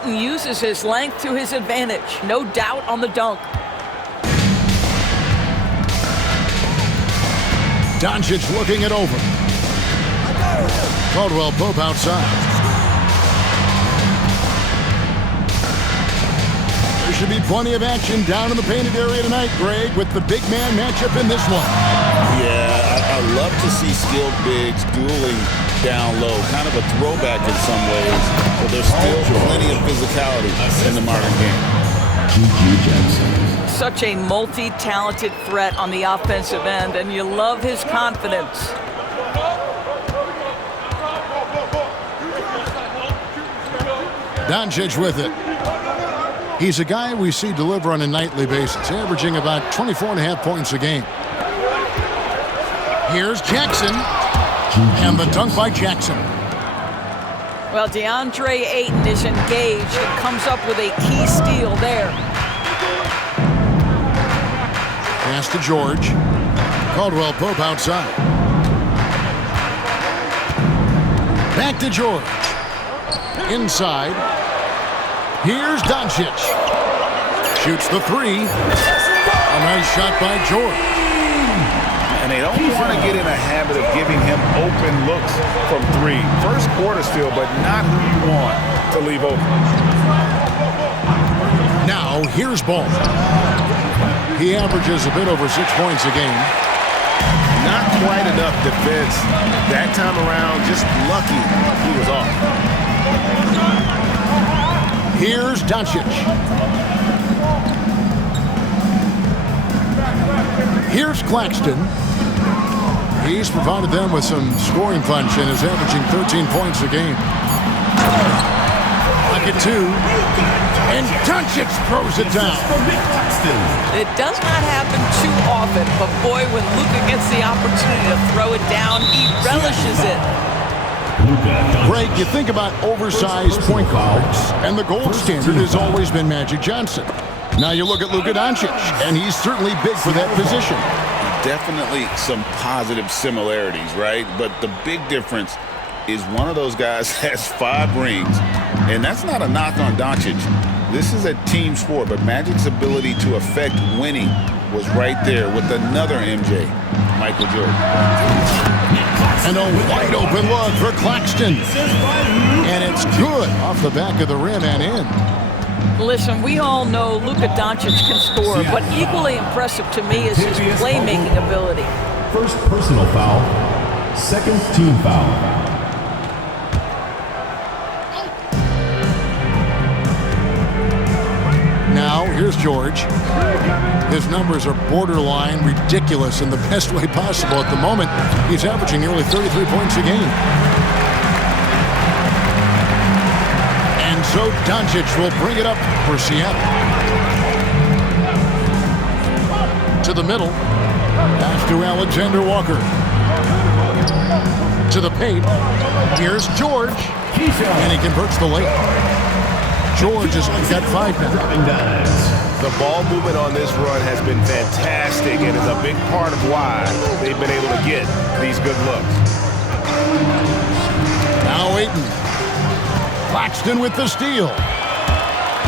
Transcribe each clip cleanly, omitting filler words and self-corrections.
Ayton uses his length to his advantage. No doubt on the dunk. Doncic looking it over. Caldwell Pope outside. There should be plenty of action down in the painted area tonight, Greg, with the big man matchup in this one. Yeah, I love to see skilled bigs dueling down low. Kind of a throwback in some ways, but there's still plenty of physicality in the modern game. Such a multi-talented threat on the offensive end, and you love his confidence. Doncic with it. He's a guy we see deliver on a nightly basis, averaging about 24.5 points a game. Here's Jackson, and the dunk by Jackson. Well, DeAndre Ayton is engaged and comes up with a key steal there. Pass to George. Caldwell Pope outside. Back to George. Inside. Here's Doncic. Shoots the three. A nice shot by George. And they don't want to get in a habit of giving him open looks from three. First quarter still, but not who you want to leave open. Now, here's Ball. He averages a bit over 6 points a game. Not quite enough defense that time around. Just lucky he was off. Here's Doncic. Here's Claxton. He's provided them with some scoring punch and is averaging 13 points a game. Pocket two. And Doncic throws it down. It does not happen too often, but boy, when Luka gets the opportunity to throw it down, he relishes it. Greg, you think about oversized point guards, and the gold standard has always been Magic Johnson. Now you look at Luka Doncic, and he's certainly big for that position. Definitely some positive similarities, right? But the big difference is one of those guys has 5 rings, and that's not a knock on Doncic. This is a team sport, but Magic's ability to affect winning was right there with another MJ, Michael Jordan. And a wide open look for Claxton. And it's good off the back of the rim and in. Listen, we all know Luka Doncic can score, but equally impressive to me is his playmaking ability. First personal foul, second team foul. Now, here's George. His numbers are borderline ridiculous in the best way possible at the moment. He's averaging nearly 33 points a game. And so Doncic will bring it up for Seattle. To the middle. Pass to Alexander Walker. To the paint. Here's George. And he converts the layup. George has got 5 now. The ball movement on this run has been fantastic and is a big part of why they've been able to get these good looks. Now Ayton. Claxton with the steal.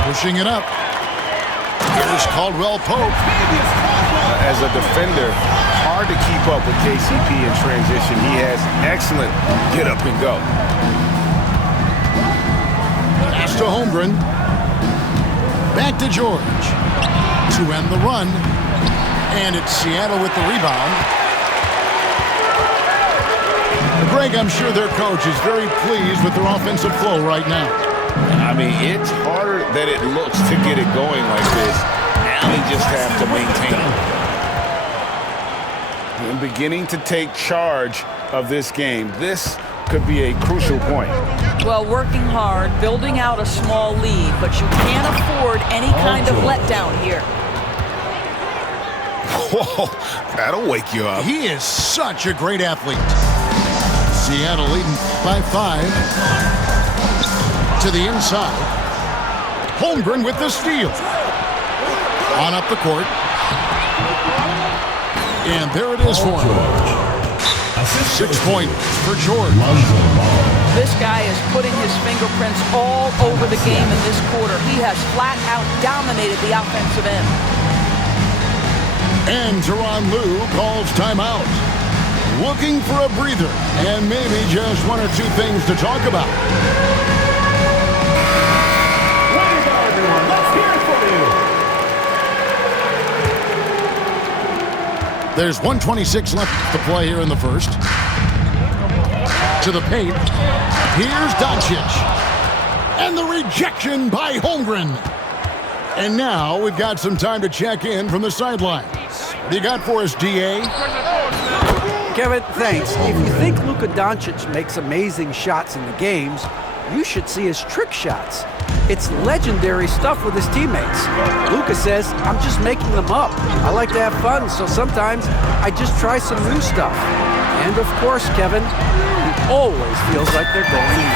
Pushing it up. Here's Caldwell Pope. As a defender, hard to keep up with KCP in transition. He has excellent get up and go. Pass to Holmgren. Back to George. To end the run. And it's Seattle with the rebound. Greg, I'm sure their coach is very pleased with their offensive flow right now. I mean, it's harder than it looks to get it going like this. Now they just have to maintain it. And beginning to take charge of this game. This could be a crucial point. Well, working hard, building out a small lead, but you can't afford any kind of letdown here. Whoa, that'll wake you up. He is such a great athlete. Seattle leading by 5. To the inside. Holmgren with the steal. On up the court. And there it is for him. 6 points for George. This guy is putting his fingerprints all over the game in this quarter. He has flat out dominated the offensive end. And Tyronn Lue calls timeout. Looking for a breather and maybe just one or two things to talk about. Way to go, everyone. Let's hear it for you. There's 1:26 left to play here in the first. To the paint. Here's Doncic. And the rejection by Holmgren. And now we've got some time to check in from the sidelines. What do you got for us, D.A.? Kevin, thanks. If you think Luka Doncic makes amazing shots in the games, you should see his trick shots. It's legendary stuff with his teammates. Luka says, I'm just making them up. I like to have fun, so sometimes I just try some new stuff. And of course, Kevin, he always feels like they're going in.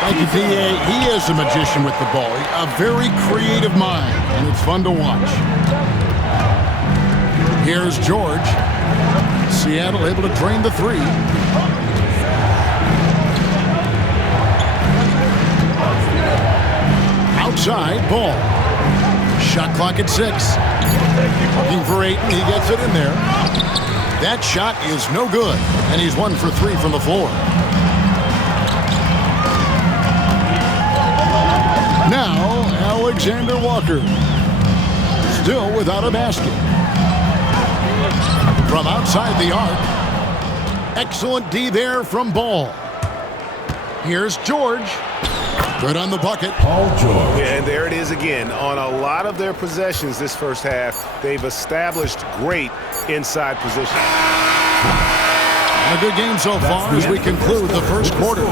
Thank you, D.A. He is a magician with the ball. A very creative mind, and it's fun to watch. Here's George. Seattle able to drain the three. Outside, Ball. Shot clock at 6. Looking for 8, and he gets it in there. That shot is no good, and he's 1 for 3 from the floor. Now, Alexander Walker. Still without a basket. From outside the arc. Excellent D there from Ball. Here's George. Good on the bucket. Paul George. Yeah, and there it is again. On a lot of their possessions this first half, they've established great inside position. A good game so far as we conclude the first quarter.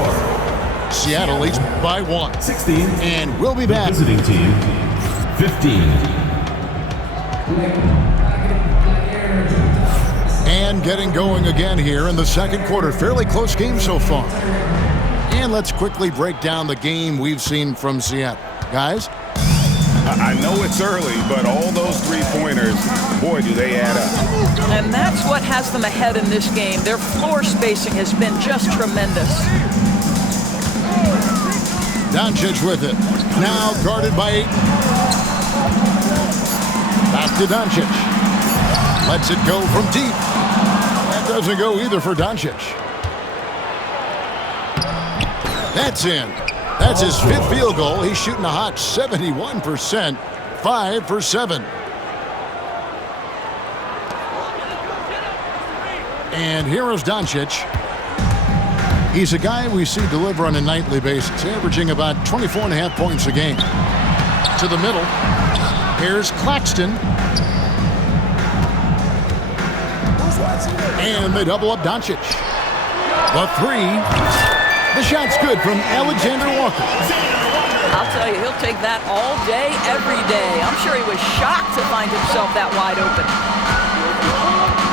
Seattle leads by 1. 16. And we'll be back. Visiting team, 15. And getting going again here in the second quarter. Fairly close game so far. And let's quickly break down the game we've seen from Seattle. Guys? I know it's early, but all those three-pointers, boy, do they add up. And that's what has them ahead in this game. Their floor spacing has been just tremendous. Doncic with it. Now guarded by 8. Back to Doncic. Lets it go from deep. That doesn't go either for Doncic. That's in. That's his 5th field goal. He's shooting a hot 71%. 5 for 7. And here is Doncic. He's a guy we see deliver on a nightly basis, averaging about 24.5 points a game. To the middle. Here's Claxton. And they double up Doncic. The 3. The shot's good from Alexander Walker. I'll tell you, he'll take that all day, every day. I'm sure he was shocked to find himself that wide open.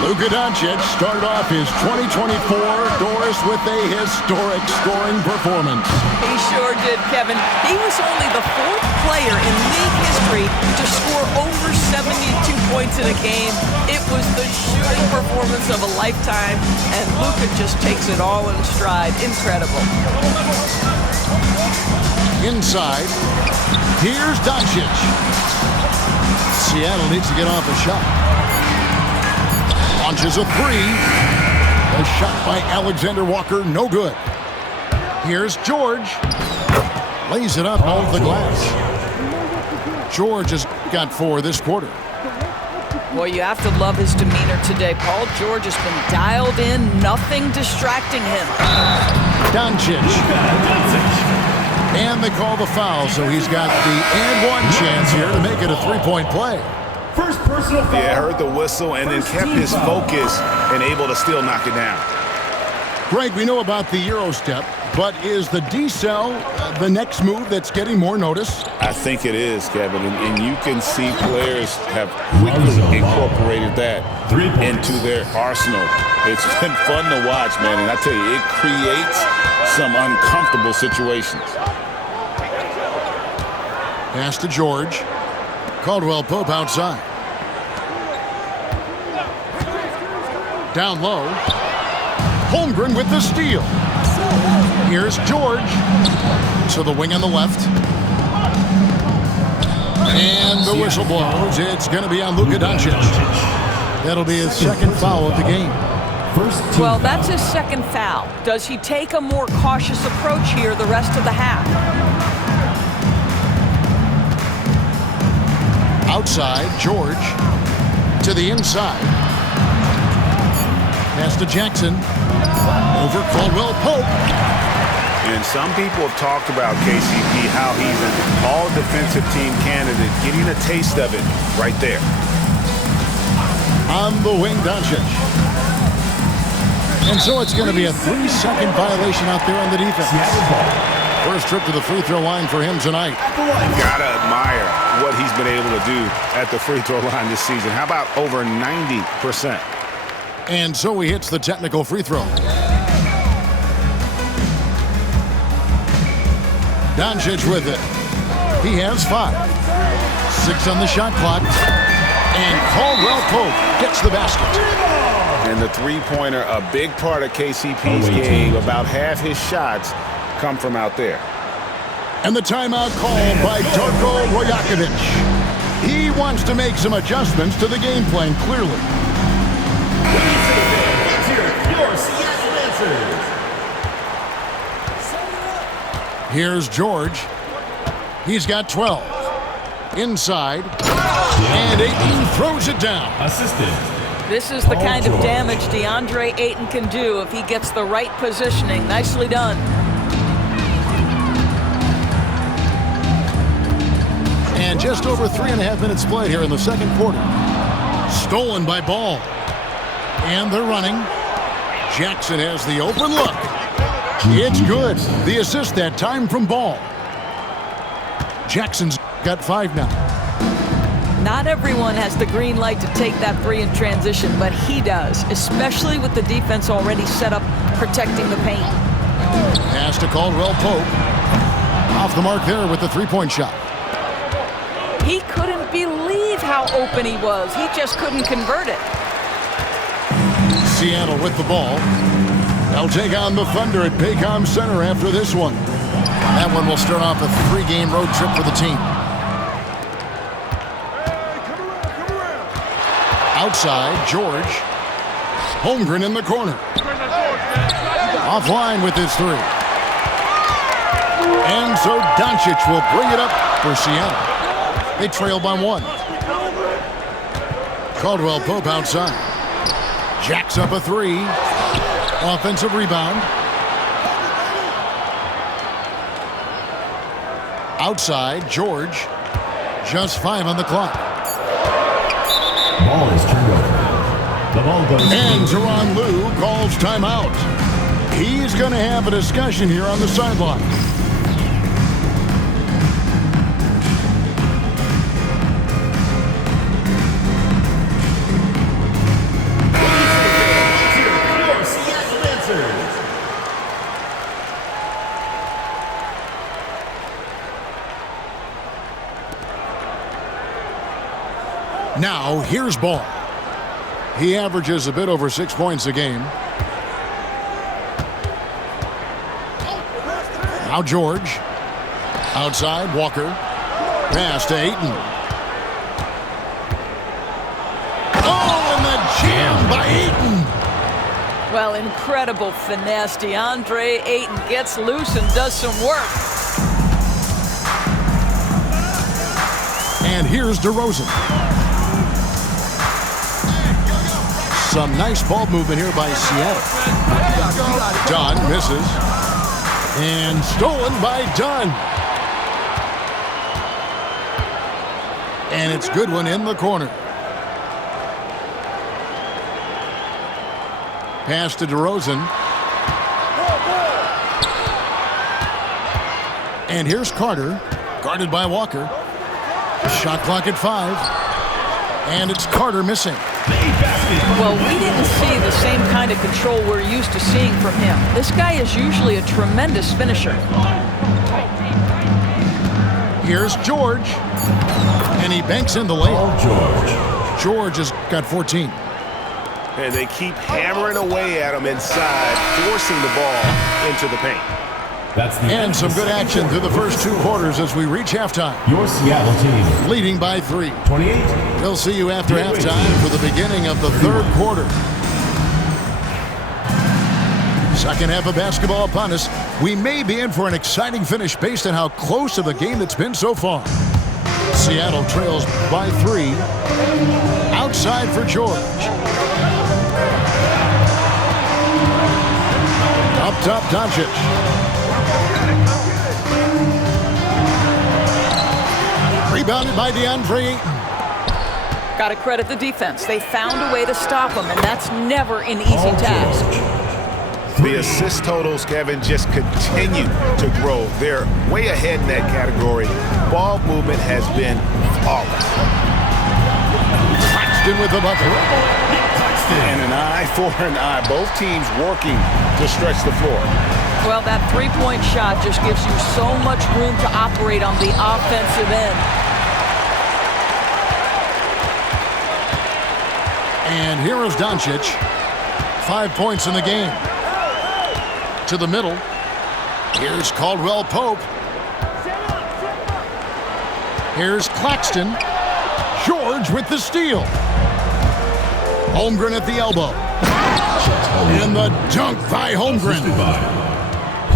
Luka Doncic started off his 2024 Doris with a historic scoring performance. He sure did, Kevin. He was only the 4th player in league history to score over 72 points in a game. It was the shooting performance of a lifetime, and Luka just takes it all in stride. Incredible. Inside, here's Doncic. Seattle needs to get off a shot. Launches a 3. A shot by Alexander Walker, no good. Here's George. Lays it up off the glass. George has got 4 this quarter. Well, you have to love his demeanor today. Paul George has been dialed in, nothing distracting him. Doncic. And they call the foul, so he's got the and 1 chance here to make it a 3-point play. First personal foul. Yeah, heard the whistle and then kept his focus and able to still knock it down. Greg, we know about the Euro step, but is the D-cell the next move that's getting more notice? I think it is, Kevin, and you can see players have quickly incorporated that into their arsenal. It's been fun to watch, man, and I tell you, it creates some uncomfortable situations. Pass to George. Caldwell Pope outside. Down low. Holmgren with the steal. Here's George to the wing on the left. And the whistle blows. It's going to be on Luka Doncic. That'll be his second foul of the game. Well, that's his second foul. Does he take a more cautious approach here the rest of the half? Outside, George to the inside. Pass to Jackson. Over Caldwell Pope. And some people have talked about KCP, how he's an all-defensive team candidate, getting a taste of it right there. On the wing, Doncic. And so it's going to be a 3-second violation out there on the defense. First trip to the free throw line for him tonight. You gotta admire what he's been able to do at the free throw line this season. How about over 90%? And so he hits the technical free throw. Doncic with it. He has 5. 6 on the shot clock. And Caldwell Pope gets the basket. And the three-pointer, a big part of KCP's game. About half his shots come from out there. And the timeout called by Darko Rajakovic. He wants to make some adjustments to the game plan, clearly. Here's George. He's got 12. Inside. And Ayton throws it down. This is the kind of damage DeAndre Ayton can do if he gets the right positioning. Nicely done. And just over 3.5 minutes played here in the second quarter. Stolen by Ball. And they're running. Jackson has the open look. It's good. The assist that time from Ball. Jackson's got 5 now. Not everyone has the green light to take that 3 in transition, but he does, especially with the defense already set up protecting the paint. Pass to Caldwell Pope. Off the mark there with the 3-point shot. He couldn't believe how open he was. He just couldn't convert it. Seattle with the ball. They'll take on the Thunder at Paycom Center after this one. That one will start off a 3-game road trip for the team. Outside, George. Holmgren in the corner. Offline with his 3. And so Doncic will bring it up for Seattle. They trail by 1. Caldwell Pope outside. Jacks up a 3. Offensive rebound. Outside, George. Just 5 on the clock. Ball is turned over. The ball goes. And Tyronn Lue calls timeout. He's going to have a discussion here on the sideline. Now, here's Ball. He averages a bit over 6 points a game. Now George. Outside, Walker. Pass to Ayton. Oh, and the jam by Ayton. Well, incredible finesse. DeAndre Ayton gets loose and does some work. And here's DeRozan. Some nice ball movement here by Seattle. Dunn misses. And stolen by Dunn. And it's good one in the corner. Pass to DeRozan. And here's Carter, guarded by Walker. Shot clock at 5. And it's Carter missing. Well, we didn't see the same kind of control we're used to seeing from him. This guy is usually a tremendous finisher. Here's George. And he banks in the layup. George has got 14. And they keep hammering away at him inside, forcing the ball into the paint. And some good action through the first 2 quarters as we reach halftime. Your Seattle team. Leading by 3. 28. We'll see you after halftime for the beginning of the 3rd quarter. Second half of basketball upon us. We may be in for an exciting finish based on how close of a game it's been so far. Seattle trails by 3. Outside for George. Up top, Doncic. Rebounded by DeAndre Ayton. Got to credit the defense. They found a way to stop him, and that's never an easy task. The assist totals, Kevin, just continue to grow. They're way ahead in that category. Ball movement has been flawless. Claxton with the bucket. And an eye for an eye. Both teams working to stretch the floor. Well, that three-point shot just gives you so much room to operate on the offensive end. And here is Doncic. 5 points in the game. To the middle. Here's Caldwell Pope. Here's Claxton. George with the steal. Holmgren at the elbow. And the dunk by Holmgren.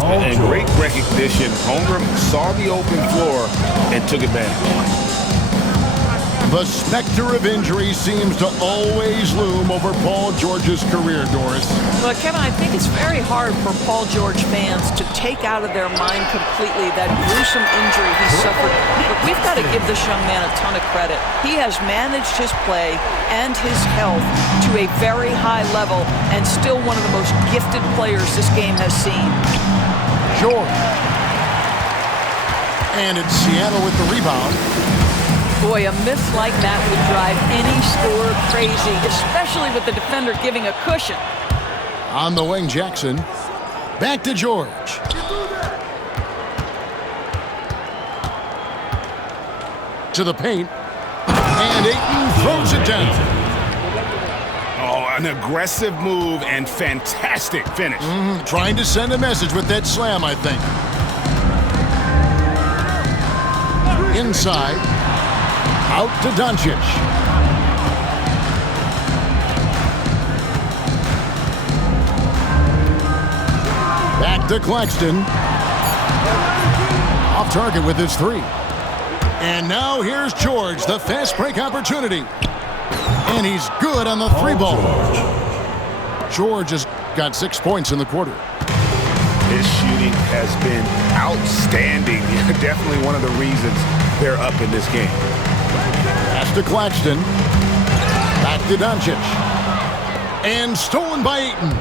And great recognition. Holmgren saw the open floor and took advantage. The specter of injury seems to always loom over Paul George's career, Doris. Well, Kevin, I think it's very hard for Paul George fans to take out of their mind completely that gruesome injury he suffered. But we've got to give this young man a ton of credit. He has managed his play and his health to a very high level and still one of the most gifted players this game has seen. George. And it's Seattle with the rebound. Boy, a miss like that would drive any scorer crazy, especially with the defender giving a cushion. On the wing, Jackson. Back to George. To the paint. And Ayton throws it down. Oh, an aggressive move and fantastic finish. Trying to send a message with that slam, I think. Inside. Out to Doncic. Back to Claxton. Off target with his 3. And now here's George, the fast break opportunity. And he's good on the 3-ball. George has got 6 points in the quarter. His shooting has been outstanding. Definitely one of the reasons they're up in this game. Pass to Claxton. Back to Doncic. And stolen by Ayton.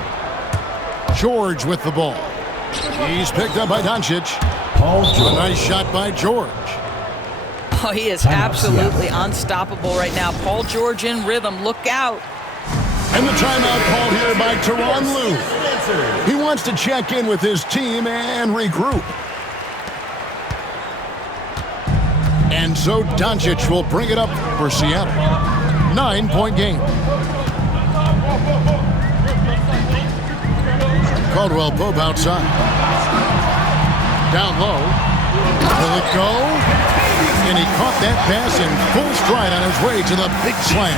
George with the ball. He's picked up by Doncic. A nice shot by George. Oh, he is absolutely unstoppable right now. Paul George in rhythm. Look out. And the timeout called here by Tyronn Lue. He wants to check in with his team and regroup. And so Doncic will bring it up for Seattle. 9-point game. Caldwell Pope outside. Down low. Will it go? And he caught that pass in full stride on his way to the big slam.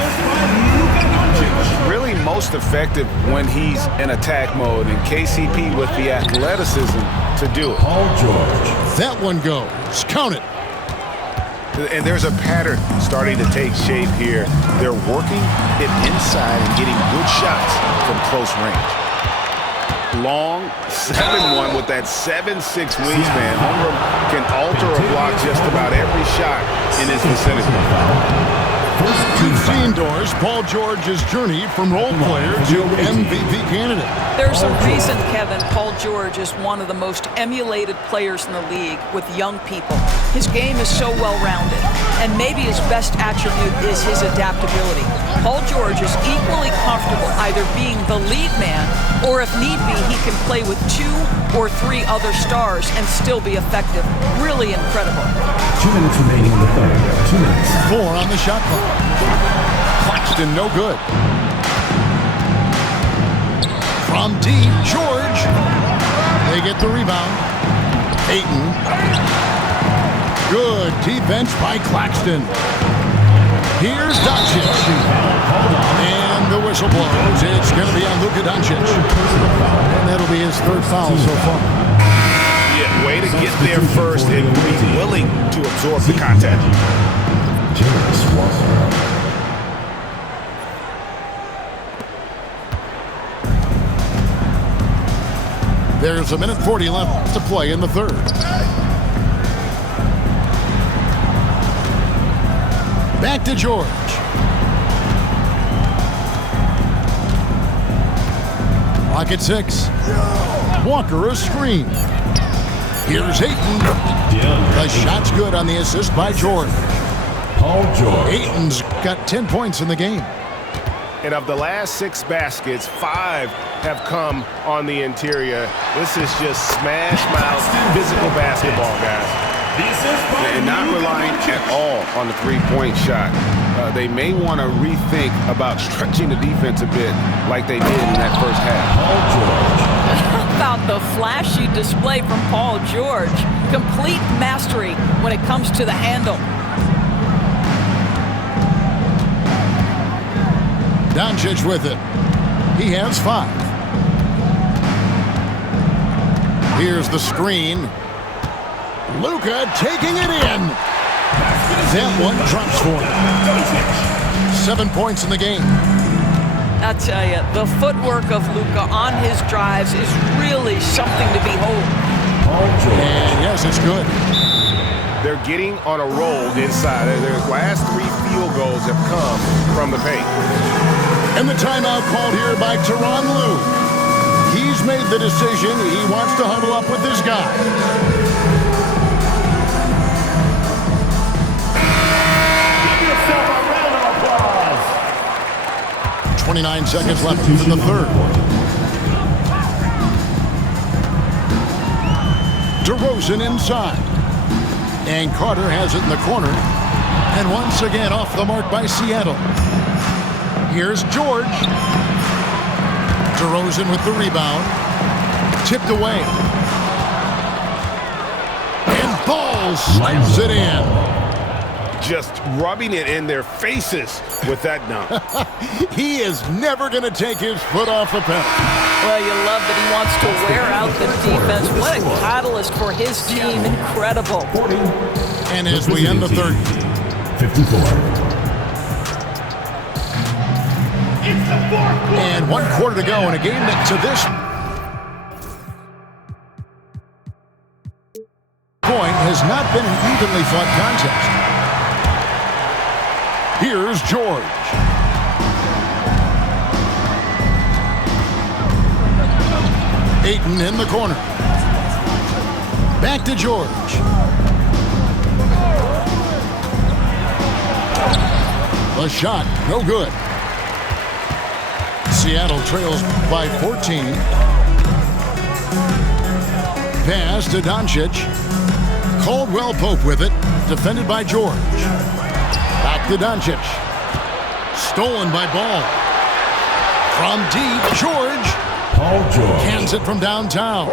Really most effective when he's in attack mode, and KCP with the athleticism to do it. Paul George. That one goes. Count it. And there's a pattern starting to take shape here. They're working it inside and getting good shots from close range. Long 7-1 with that 7'6" wingspan. Holmgren can alter a block just about every shot in his vicinity. You've seen, Doris, Paul George's journey from role player to MVP candidate. There's a reason, Kevin, Paul George is one of the most emulated players in the league with young people. His game is so well-rounded, and maybe his best attribute is his adaptability. Paul George is equally comfortable either being the lead man, or if need be, he can play with 2 or 3 other stars and still be effective. Really incredible. 2 minutes remaining in the third. 2 minutes. 4 on the shot clock. Claxton, no good. From deep, George. They get the rebound. Ayton. Good defense by Claxton. Here's Doncic. And the whistle blows. It's going to be on Luka Doncic. And that'll be his third foul so far. Yeah, way to get there first and be willing to absorb the contact. There's a minute 40 left to play in the third. Back to George. Clock at 6. Walker a screen. Here's Ayton. The shot's good on the assist by George. Paul George. Ayton's got 10 points in the game. And of the last 6 baskets, 5 have come on the interior. This is just smash mouth physical basketball, guys. And not relying at all on the three-point shot. They may want to rethink about stretching the defense a bit like they did in that first half. Paul George. How about the flashy display from Paul George? Complete mastery when it comes to the handle. Doncic with it. He has 5. Here's the screen. Luka taking it in. That one drops for him. 7 points in the game. I tell you, the footwork of Luka on his drives is really something to behold. And yes, it's good. They're getting on a roll inside. Their last 3 field goals have come from the paint. And the timeout called here by Tyronn Lue. He's made the decision. He wants to huddle up with this guy. 29 seconds left in the third. DeRozan inside. And Carter has it in the corner. And once again off the mark by Seattle. Here's George. DeRozan with the rebound. Tipped away. And Ball slams it in. Just rubbing it in their faces with that dunk. He is never going to take his foot off the pedal. Well, you love that he wants to wear out the defense. What a catalyst for his team. Incredible. And as we end the third. 54. And 1 quarter to go in a game that to this point has not been an evenly fought contest. Here's George. Ayton in the corner. Back to George. The shot, no good. Seattle trails by 14. Pass to Doncic. Caldwell Pope with it. Defended by George. Back to Doncic. Stolen by Ball. From deep, George. Paul George. Cans it from downtown.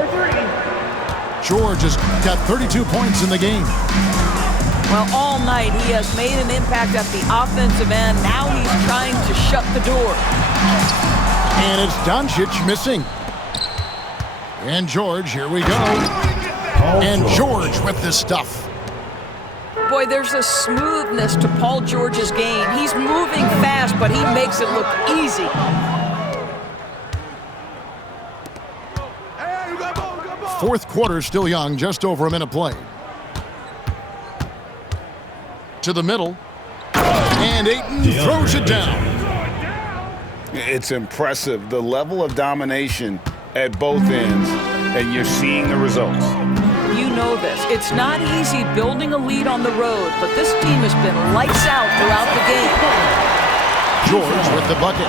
George has got 32 points in the game. Well, all night he has made an impact at the offensive end. Now he's trying to shut the door. And it's Doncic missing. And George, here we go. And George with the stuff. Boy, there's a smoothness to Paul George's game. He's moving fast, but he makes it look easy. Fourth quarter still young, just over a minute played. To the middle. And Ayton throws it down. It's impressive, the level of domination at both ends, and you're seeing the results. You know this. It's not easy building a lead on the road, but this team has been lights out throughout the game. George with the bucket.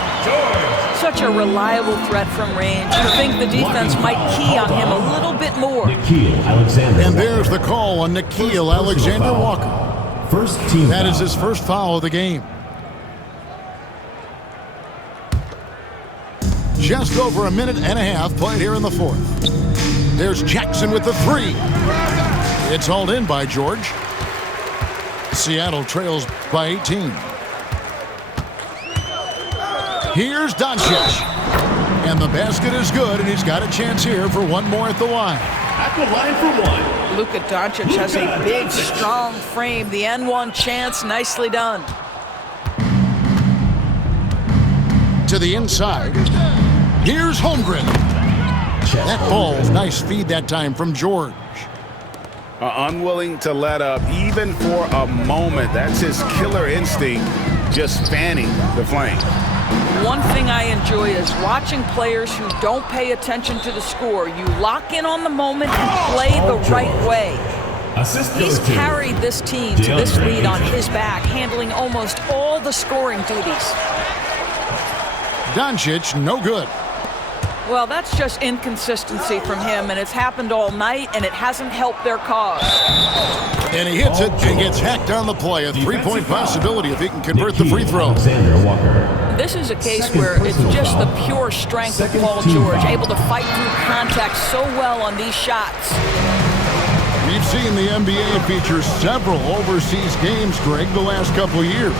Such a reliable threat from range. You think the defense might key on him a little bit more. Nickeil Alexander. And there's the call on Nickeil Alexander Walker. First team That foul. is his first foul of the game. Just over a minute and a half played here in the fourth. There's Jackson with the three. It's hauled in by George. Seattle trails by 18. Here's Doncic. And the basket is good, and he's got a chance here for one more at the line. At the line for one. Luka Doncic has a big, strong frame. The N1 chance, nicely done. To the inside. Here's Holmgren. That ball, nice feed that time from George. Unwilling to let up even for a moment. That's his killer instinct, just fanning the flame. One thing I enjoy is watching players who don't pay attention to the score. You lock in on the moment and play the right way. He's carried this team to this lead on his back, handling almost all the scoring duties. Doncic, no good. Well, that's just inconsistency from him, and it's happened all night, and it hasn't helped their cause. And he hits it and gets hacked on the play. A three-point possibility if he can convert the free throw. This is a case where it's just the pure strength of Paul George, able to fight through contact so well on these shots. We've seen the NBA feature several overseas games, Greg, the last couple of years.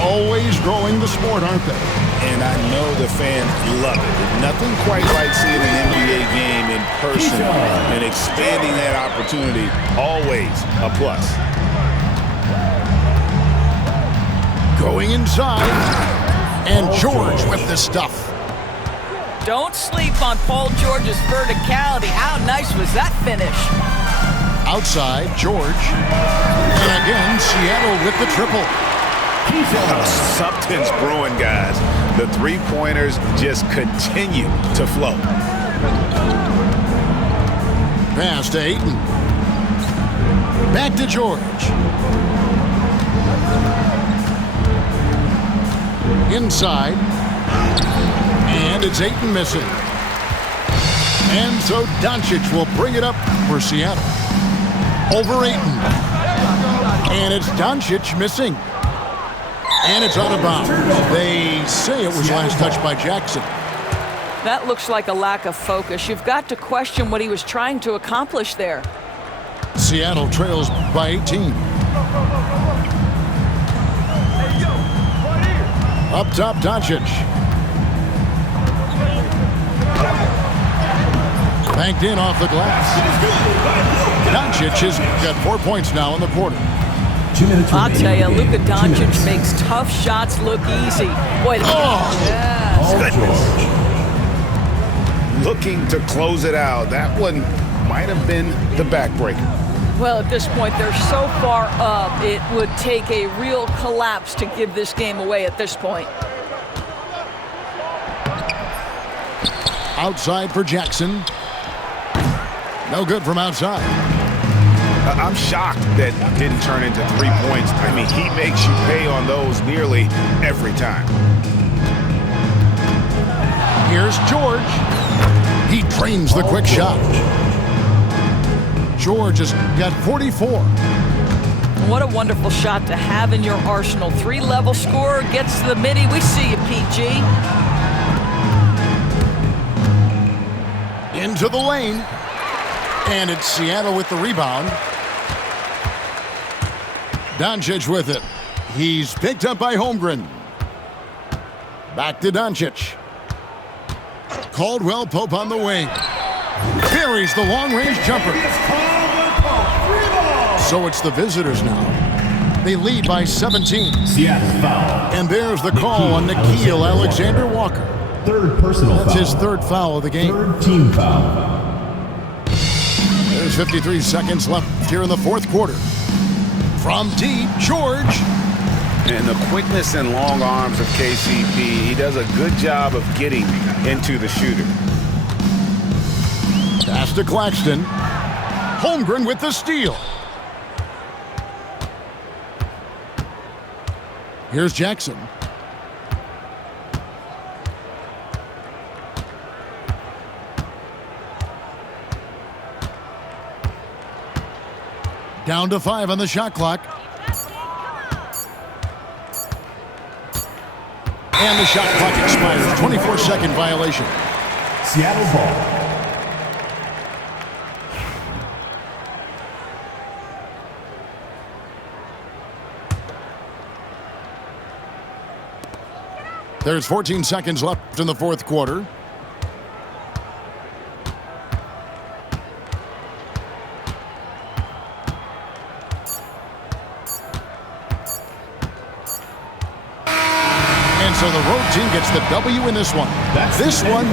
Always growing the sport, aren't they? And I know the fans love it. Nothing quite like seeing an NBA game in person and expanding that opportunity, always a plus. Going inside, and George with the stuff. Don't sleep on Paul George's verticality. How nice was that finish? Outside, George. And again, Seattle with the triple. Something's brewing, guys. The three-pointers just continue to flow. Pass to Ayton. Back to George. Inside. And it's Ayton missing. And so Doncic will bring it up for Seattle. Over Ayton. And it's Doncic missing. And it's out of bounds. They say it was last touched by Jackson. That looks like a lack of focus. You've got to question what he was trying to accomplish there. Seattle trails by 18. Up top, Doncic. Banked in off the glass. Doncic has got 4 points now in the quarter. I'll tell you, Luka Doncic makes tough shots look easy. Boy, Looking to close it out. That one might have been the backbreaker. Well, at this point, they're so far up, it would take a real collapse to give this game away at this point. Outside for Jackson. No good from outside. I'm shocked that didn't turn into 3 points. I mean, he makes you pay on those nearly every time. Here's George. He drains the quick shot. George has got 44. What a wonderful shot to have in your arsenal. Three-level scorer, gets to the midi. We see you, PG. Into the lane. And it's Seattle with the rebound. Doncic with it. He's picked up by Holmgren. Back to Doncic. Caldwell Pope on the wing. Buries the long-range jumper. So it's the visitors now. They lead by 17. Seattle foul. And there's the call on Nickeil Alexander-Walker. Third personal foul. That's his third foul of the game. Third team foul. There's 53 seconds left here in the fourth quarter. From deep, George. And the quickness and long arms of KCP, he does a good job of getting into the shooter. Pass to Claxton. Holmgren with the steal. Here's Jackson. Down to 5 on the shot clock. And the shot clock expires. 24-second violation. Seattle ball. There's 14 seconds left in the fourth quarter. And so the road team gets the W in this one. This one